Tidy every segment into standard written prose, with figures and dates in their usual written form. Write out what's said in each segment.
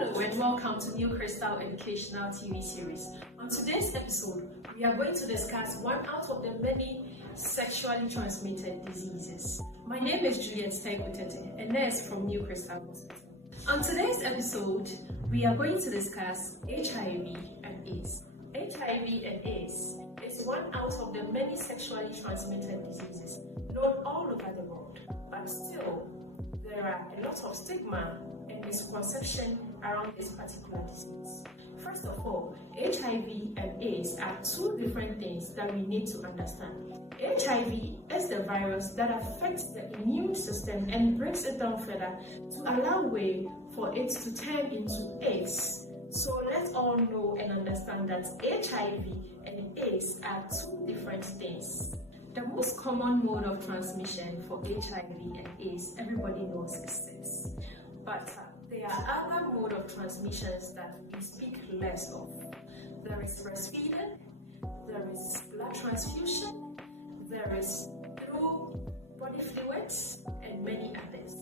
Hello and welcome to New Crystal Educational TV series. On today's episode, we are going to discuss one out of the many sexually transmitted diseases. My name is Juliet Steikutete, a nurse from New Crystal Hospital. On today's episode, we are going to discuss HIV and AIDS. HIV and AIDS is one out of the many sexually transmitted diseases known all over the world, but still, there are a lot of stigma and misconception around this particular disease. First of all, HIV and AIDS are two different things that we need to understand. HIV is the virus that affects the immune system and breaks it down further to allow way for it to turn into AIDS. So let's all know and understand that HIV and AIDS are two different things. The most common mode of transmission for HIV and AIDS, everybody knows, is sex. But there are other modes of transmissions that we speak less of. There is breastfeeding, there is blood transfusion, there is through body fluids, and many others.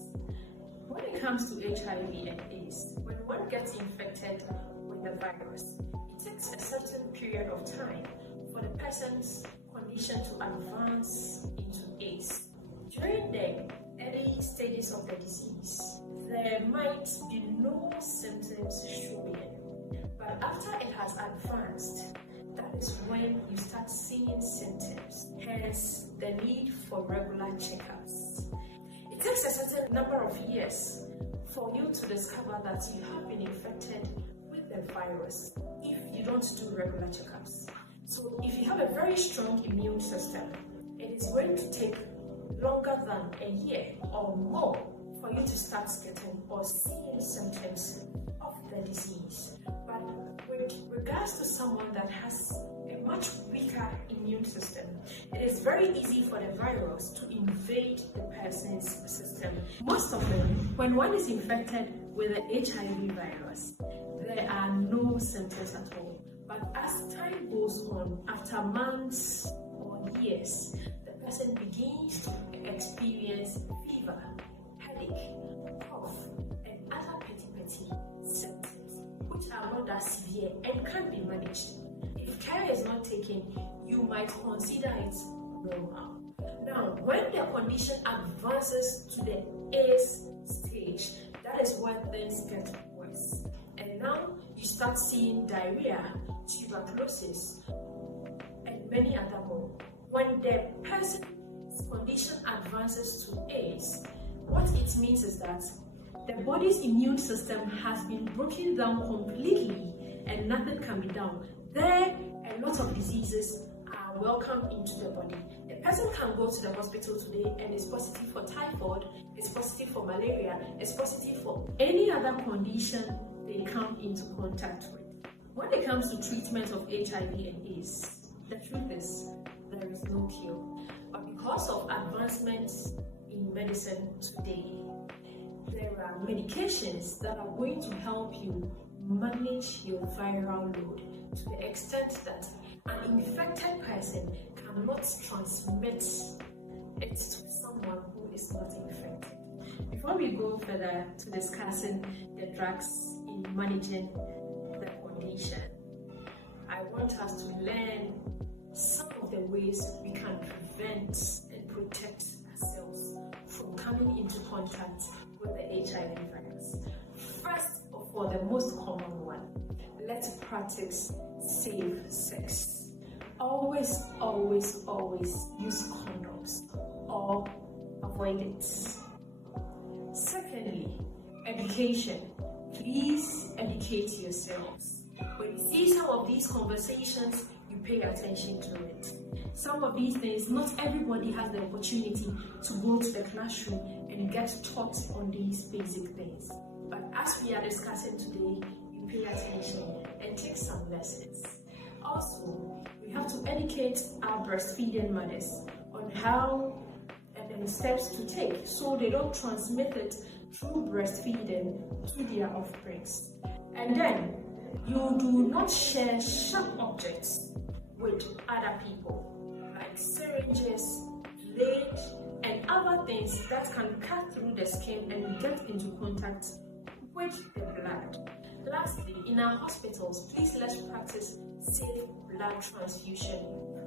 When it comes to HIV and AIDS, when one gets infected with the virus, it takes a certain period of time for the person's condition to advance into AIDS. During the early stages of the disease, there might be no symptoms showing, but after it has advanced, that is when you start seeing symptoms, hence the need for regular checkups. It takes a certain number of years for you to discover that you have been infected with the virus if you don't do regular checkups. So if you have a very strong immune system, it is going to take longer than a year or more for you to start getting or seeing symptoms of the disease. But with regards to someone that has a much weaker immune system, it is very easy for the virus to invade the person's system. Most of them, when one is infected with the HIV virus, there are no symptoms at all. But as time goes on, after months or years, the person begins to experience fever, headache, cough, and other petty symptoms, which are not that severe and can be managed. If care is not taken, you might consider it normal. Now, when the condition advances to the AIDS stage, that is when things get worse. And now you start seeing diarrhea, tuberculosis, and many other more. When the person's condition advances to AIDS, what it means is that the body's immune system has been broken down completely and nothing can be done. There, a lot of diseases are welcomed into the body. A person can go to the hospital today and is positive for typhoid, is positive for malaria, is positive for any other condition they come into contact with. When it comes to treatment of HIV and AIDS, the truth is there is no cure. But because of advancements in medicine today, there are medications that are going to help you manage your viral load to the extent that an infected person cannot transmit it to someone who is not infected. Before we go further to discussing the drugs in managing the condition, I want us to learn some of the ways we can prevent and protect ourselves from coming into contact with the HIV virus. First of all, the most common one, let's practice safe sex. Always use condoms or avoid it. Secondly, education. Please educate yourselves. When you see some of these conversations, you pay attention to it. Some of these things, not everybody has the opportunity to go to the classroom and get taught on these basic things. But as we are discussing today, you pay attention and take some lessons. Also, we have to educate our breastfeeding mothers on how and the steps to take so they don't transmit it through breastfeeding to their offsprings. And then, you do not share sharp objects with other people, like syringes, blade, and other things that can cut through the skin and get into contact with the blood. in our hospitals, please let's practice safe blood transfusion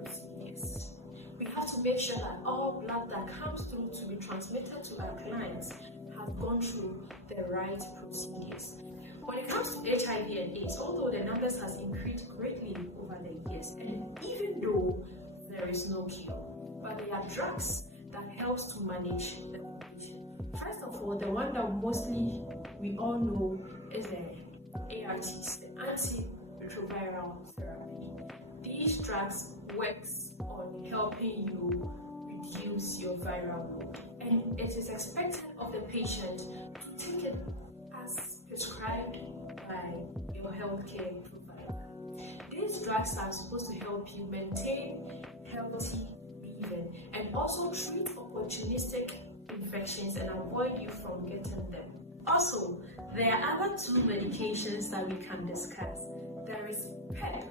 procedures. We have to make sure that all blood that comes through to be transmitted to our clients have gone through the right procedures. When it comes to HIV and AIDS, although the numbers has increased greatly over the years, and even though there is no cure, but there are drugs that helps to manage the condition. First of all, the one that mostly we all know is the ARTs, the antiretroviral therapy. These drugs works on helping you reduce your viral load, and it is expected of the patient to take it as prescribed by your healthcare provider. These drugs are supposed to help you maintain healthy living and also treat opportunistic infections and avoid you from getting them. Also, there are other two medications that we can discuss. There is PEP,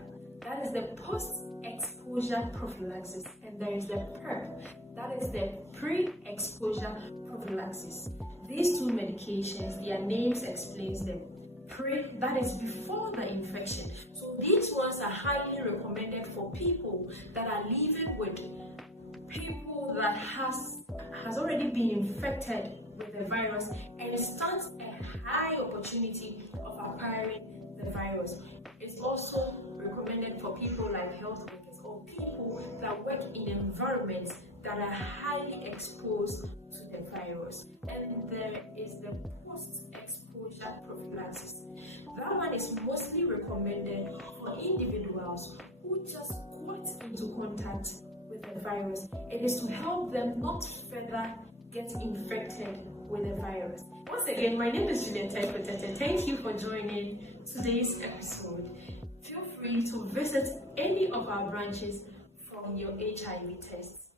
that is the post-exposure prophylaxis, and there is the PrEP, that is the pre-exposure prophylaxis. These two medications, their names explains them. Pre, that is before the infection. So these ones are highly recommended for people that are living with people that has already been infected with the virus and stands a high opportunity of acquiring the virus. It's also recommended for people like health workers or people that work in environments that are highly exposed to the virus. And there is the post-exposure prophylaxis. That one is mostly recommended for individuals who just got into contact with the virus. It is to help them not further get infected with the virus. Once again, my name is Juliet. Thank you for joining today's episode. Feel free to visit any of our branches from your HIV tests.